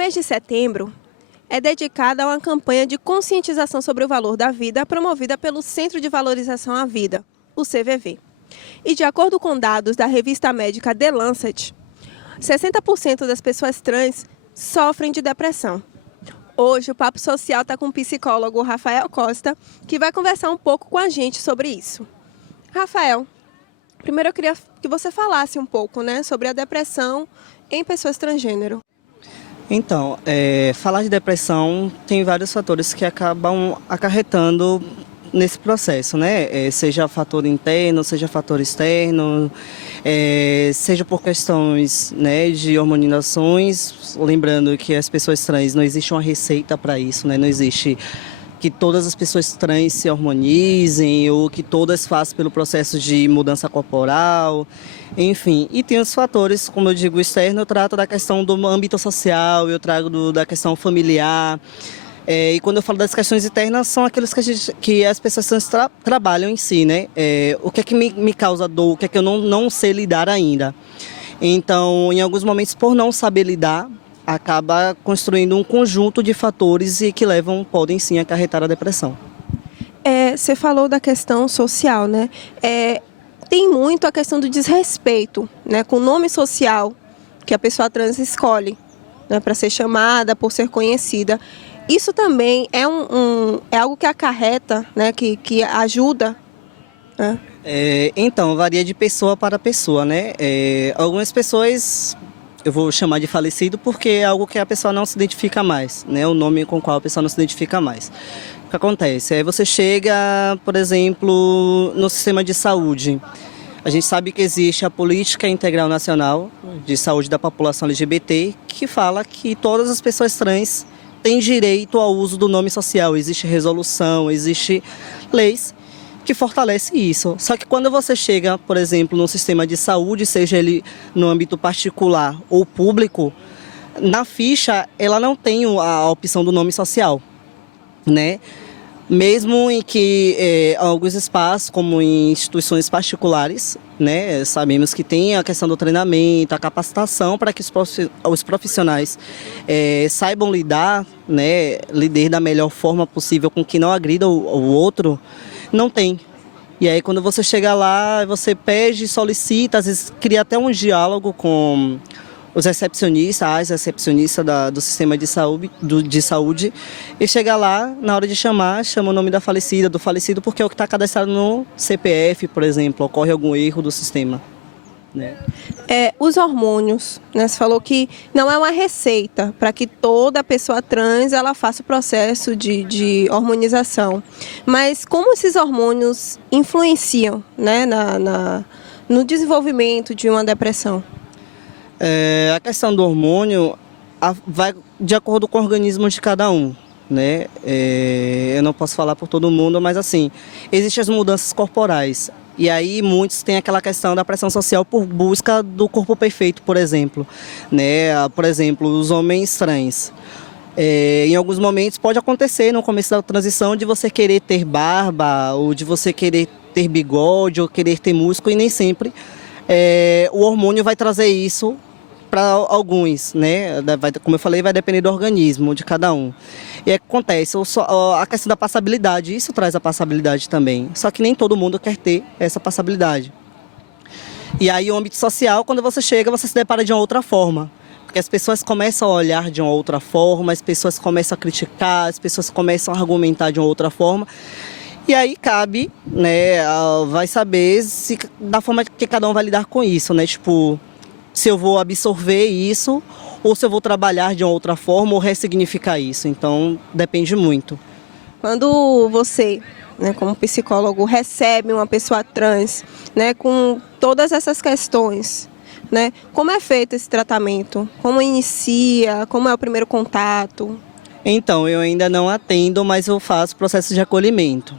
mês de setembro é dedicado a uma campanha de conscientização sobre o valor da vida promovida pelo Centro de Valorização à Vida, o CVV. E de acordo com dados da revista médica The Lancet, 60% das pessoas trans sofrem de depressão. Hoje o Papo Social está com o psicólogo Rafael Costa, que vai conversar um pouco com a gente sobre isso. Rafael, primeiro eu queria que você falasse um pouco, sobre a depressão em pessoas transgênero. Então, falar de depressão tem vários fatores que acabam acarretando nesse processo, seja fator interno, seja fator externo, seja por questões de hormonizações, lembrando que as pessoas trans não existe uma receita para isso, não existe que todas as pessoas trans se hormonizem ou que todas passem pelo processo de mudança corporal, enfim. E tem os fatores, como eu digo, externo, eu trato da questão do âmbito social, eu trago da questão familiar. E quando eu falo das questões internas, são aqueles que as pessoas trans trabalham em si, o que é que me causa dor, o que é que eu não sei lidar ainda. Então, em alguns momentos, por não saber lidar, acaba construindo um conjunto de fatores e que podem sim acarretar a depressão. Você falou da questão social, tem muito a questão do desrespeito, com o nome social que a pessoa trans escolhe, para ser chamada, por ser conhecida. Isso também é algo que acarreta, que ajuda. Então, varia de pessoa para pessoa, algumas pessoas, eu vou chamar de falecido porque é algo que a pessoa não se identifica mais, o nome com o qual a pessoa não se identifica mais. O que acontece? Aí você chega, por exemplo, no sistema de saúde. A gente sabe que existe a Política Integral Nacional de Saúde da População LGBT, que fala que todas as pessoas trans têm direito ao uso do nome social. Existe resolução, existe leis que fortalecem isso. Só que quando você chega, por exemplo, no sistema de saúde, seja ele no âmbito particular ou público, na ficha ela não tem a opção do nome social, Mesmo em que alguns espaços, como em instituições particulares, sabemos que tem a questão do treinamento, a capacitação para que os profissionais saibam lidar da melhor forma possível com que não agrida o outro, não tem. E aí quando você chega lá, você pede, solicita, às vezes cria até um diálogo com os recepcionistas, as recepcionistas do sistema de saúde, e chega lá, na hora de chamar, chama o nome da falecida, do falecido, porque é o que está cadastrado no CPF, por exemplo, ocorre algum erro do sistema. Os hormônios, você falou que não é uma receita para que toda pessoa trans ela faça o processo de hormonização, mas como esses hormônios influenciam no desenvolvimento de uma depressão? A questão do hormônio vai de acordo com o organismo de cada um, Eu não posso falar por todo mundo, mas assim, existem as mudanças corporais. E aí muitos têm aquela questão da pressão social por busca do corpo perfeito, por exemplo. Por exemplo, os homens trans. Em alguns momentos pode acontecer no começo da transição de você querer ter barba, ou de você querer ter bigode, ou querer ter músculo, e nem sempre o hormônio vai trazer isso para alguns, como eu falei, vai depender do organismo de cada um. E acontece a questão da passabilidade, isso traz a passabilidade também, só que nem todo mundo quer ter essa passabilidade. E aí o âmbito social, quando você chega, você se depara de uma outra forma, porque as pessoas começam a olhar de uma outra forma, as pessoas começam a criticar, as pessoas começam a argumentar de uma outra forma. E aí cabe, vai saber da forma que cada um vai lidar com isso, se eu vou absorver isso ou se eu vou trabalhar de uma outra forma ou ressignificar isso. Então, depende muito. Quando você, como psicólogo, recebe uma pessoa trans, com todas essas questões, como é feito esse tratamento? Como inicia? Como é o primeiro contato? Então, eu ainda não atendo, mas eu faço processo de acolhimento,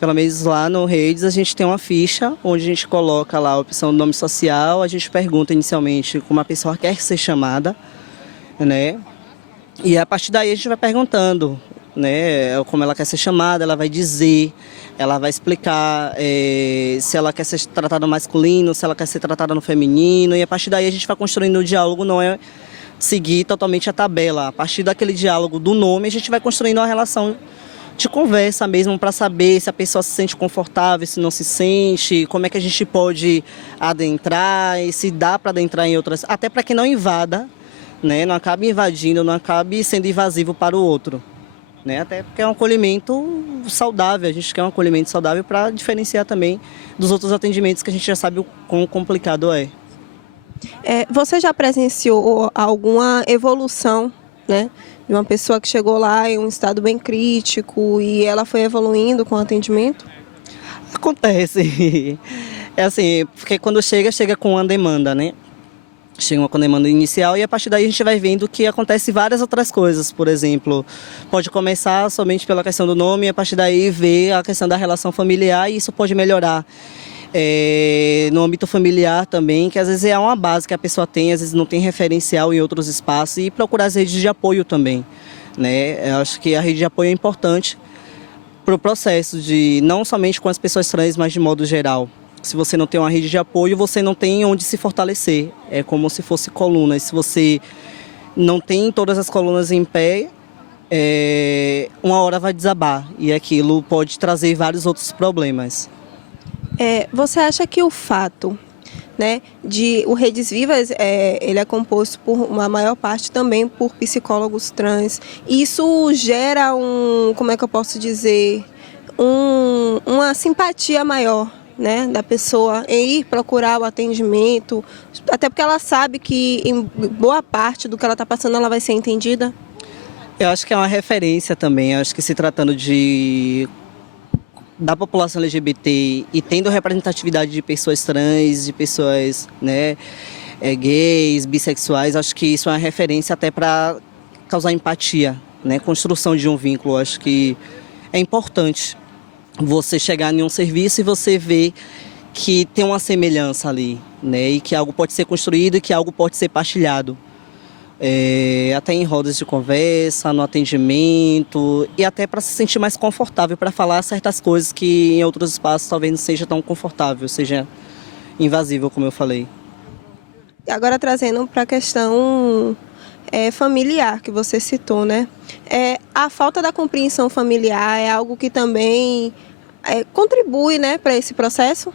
pelo menos lá no Redes a gente tem uma ficha onde a gente coloca lá a opção do nome social, a gente pergunta inicialmente como a pessoa quer ser chamada, e a partir daí a gente vai perguntando, como ela quer ser chamada, ela vai dizer, ela vai explicar se ela quer ser tratada no masculino, se ela quer ser tratada no feminino, e a partir daí a gente vai construindo o diálogo, não é seguir totalmente a tabela. A partir daquele diálogo do nome, a gente vai construindo uma relação de conversa mesmo para saber se a pessoa se sente confortável, se não se sente, como é que a gente pode adentrar e se dá para adentrar em outras, até para que não invada, né? Não acabe invadindo, não acabe sendo invasivo para o outro, né? Até porque é um acolhimento saudável, a gente quer um acolhimento saudável para diferenciar também dos outros atendimentos que a gente já sabe o quão complicado é. Você já presenciou alguma evolução, né, de uma pessoa que chegou lá em um estado bem crítico e ela foi evoluindo com o atendimento? Acontece. É assim, porque quando chega com uma demanda, né? Chega com a demanda inicial e a partir daí a gente vai vendo que acontece várias outras coisas. Por exemplo, pode começar somente pela questão do nome e a partir daí ver a questão da relação familiar e isso pode melhorar. No âmbito familiar também, que às vezes é uma base que a pessoa tem, às vezes não tem referencial em outros espaços e procurar as redes de apoio também, né? Eu acho que a rede de apoio é importante para o processo de não somente com as pessoas trans, mas de modo geral. Se você não tem uma rede de apoio, você não tem onde se fortalecer. É como se fosse colunas. Se você não tem todas as colunas em pé, uma hora vai desabar e aquilo pode trazer vários outros problemas. Você acha que o fato, né, de o Redes Vivas, ele é composto por uma maior parte também por psicólogos trans, isso gera como é que eu posso dizer, uma simpatia maior, né, da pessoa em ir procurar o atendimento, até porque ela sabe que em boa parte do que ela está passando ela vai ser entendida? Eu acho que é uma referência também, eu acho que se tratando da população LGBT e tendo representatividade de pessoas trans, de pessoas, né, gays, bissexuais, acho que isso é uma referência até para causar empatia, né, construção de um vínculo. Acho que é importante você chegar em um serviço e você ver que tem uma semelhança ali, né, e que algo pode ser construído e que algo pode ser partilhado. Até em rodas de conversa, no atendimento e até para se sentir mais confortável para falar certas coisas que em outros espaços talvez não seja tão confortável, seja invasivo, como eu falei. Agora trazendo para a questão familiar que você citou, né? A falta da compreensão familiar é algo que também contribui, né, para esse processo?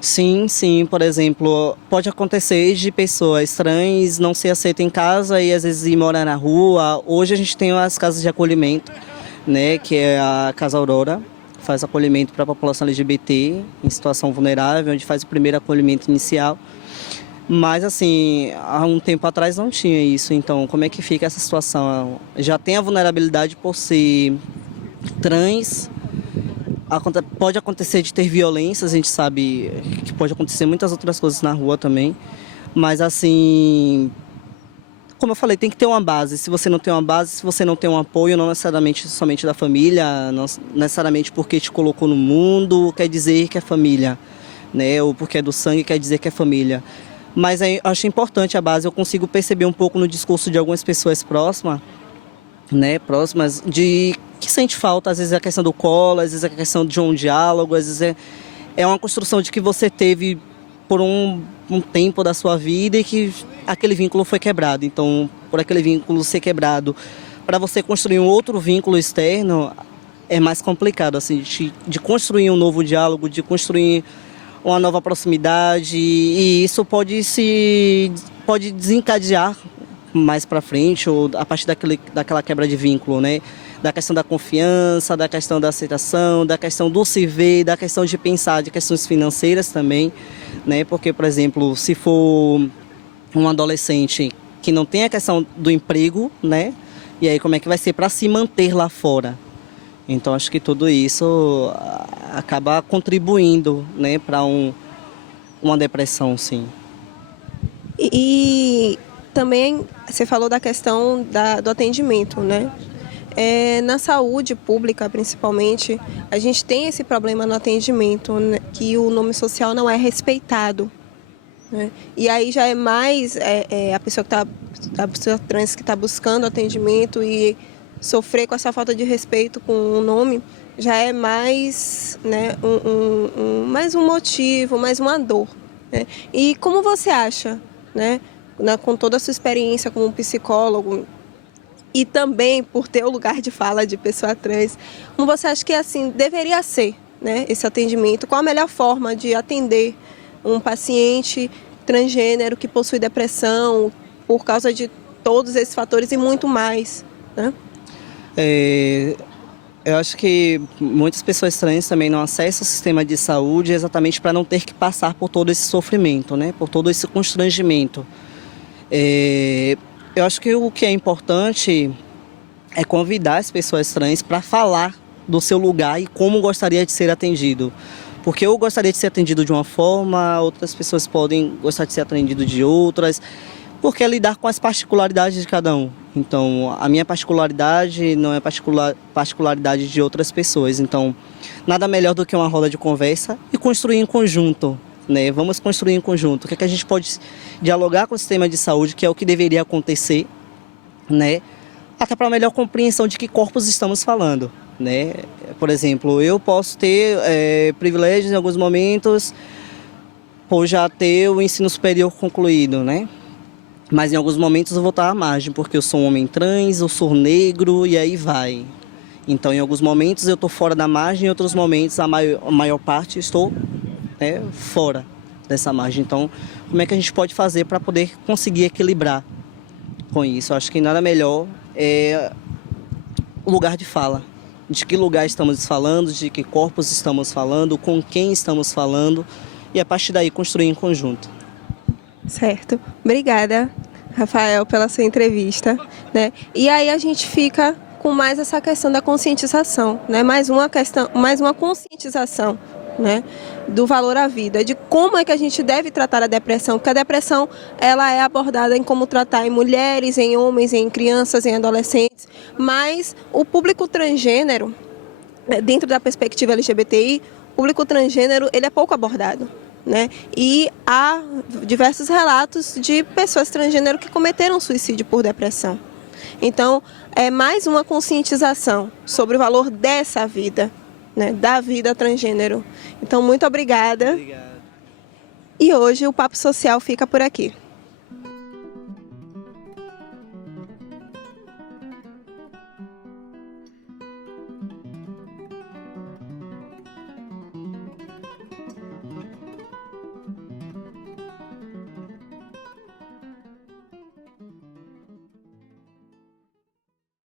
Sim, sim. Por exemplo, pode acontecer de pessoas trans não se aceitam em casa e às vezes ir morar na rua. Hoje a gente tem as casas de acolhimento, né, que é a Casa Aurora, faz acolhimento para a população LGBT em situação vulnerável, onde faz o primeiro acolhimento inicial. Mas, assim, há um tempo atrás não tinha isso. Então, como é que fica essa situação? Já tem a vulnerabilidade por ser trans. Pode acontecer de ter violências, a gente sabe que pode acontecer muitas outras coisas na rua também. Mas, assim, como eu falei, tem que ter uma base. Se você não tem uma base, se você não tem um apoio, não necessariamente somente da família, não necessariamente porque te colocou no mundo, quer dizer que é família, né? Ou porque é do sangue, quer dizer que é família. Mas eu acho importante a base, eu consigo perceber um pouco no discurso de algumas pessoas próximas, né, próximas, de que sente falta, às vezes a questão do colo, às vezes a questão de um diálogo, às vezes é uma construção de que você teve por um tempo da sua vida e que aquele vínculo foi quebrado. Então, por aquele vínculo ser quebrado, para você construir um outro vínculo externo, é mais complicado, assim, de construir um novo diálogo, de construir uma nova proximidade, e isso pode desencadear mais para frente, ou a partir daquela quebra de vínculo, né? Da questão da confiança, da questão da aceitação, da questão do se ver, da questão de pensar, de questões financeiras também, né? Porque, por exemplo, se for um adolescente que não tem a questão do emprego, né? E aí como é que vai ser para se manter lá fora? Então acho que tudo isso acaba contribuindo, né, para uma depressão, sim. E também você falou da questão do atendimento, né? Na saúde pública, principalmente, a gente tem esse problema no atendimento, né, que o nome social não é respeitado, né? E aí já é mais a pessoa a pessoa trans que está buscando atendimento e sofrer com essa falta de respeito com o nome já é mais, né, mais um motivo, mais uma dor, né? E como você acha, né, né, com toda a sua experiência como psicólogo e também por ter o lugar de fala de pessoa trans, como você acha que assim deveria ser, né, esse atendimento? Qual a melhor forma de atender um paciente transgênero que possui depressão por causa de todos esses fatores e muito mais, né? Eu acho que muitas pessoas trans também não acessam o sistema de saúde exatamente para não ter que passar por todo esse sofrimento, né? Por todo esse constrangimento. Eu acho que o que é importante é convidar as pessoas trans para falar do seu lugar e como gostaria de ser atendido. Porque eu gostaria de ser atendido de uma forma, outras pessoas podem gostar de ser atendido de outras, porque é lidar com as particularidades de cada um. Então, a minha particularidade não é particularidade de outras pessoas. Então, nada melhor do que uma roda de conversa e construir em conjunto, né? Vamos construir em conjunto. O que é que a gente pode dialogar com o sistema de saúde, que é o que deveria acontecer, né? Até para melhor compreensão de que corpos estamos falando, né? Por exemplo, eu posso ter privilégios em alguns momentos por já ter o ensino superior concluído, né? Mas em alguns momentos eu vou estar à margem, porque eu sou um homem trans, eu sou negro e aí vai. Então, em alguns momentos eu estou fora da margem, em outros momentos, a maior parte, estou, né, fora dessa margem. Então, como é que a gente pode fazer para poder conseguir equilibrar com isso? Eu acho que nada melhor é o lugar de fala. De que lugar estamos falando, de que corpos estamos falando, com quem estamos falando, e a partir daí construir em conjunto. Certo. Obrigada, Rafael, pela sua entrevista, né? E aí a gente fica com mais essa questão da conscientização, né? Mais uma conscientização, né, do valor à vida, de como é que a gente deve tratar a depressão, porque a depressão ela é abordada em como tratar em mulheres, em homens, em crianças, em adolescentes, mas o público transgênero, dentro da perspectiva LGBTI, o público transgênero ele é pouco abordado, né? E há diversos relatos de pessoas transgênero que cometeram suicídio por depressão. Então, é mais uma conscientização sobre o valor dessa vida, né? Da vida transgênero. Então, muito obrigada. Obrigado. E hoje o Papo Social fica por aqui.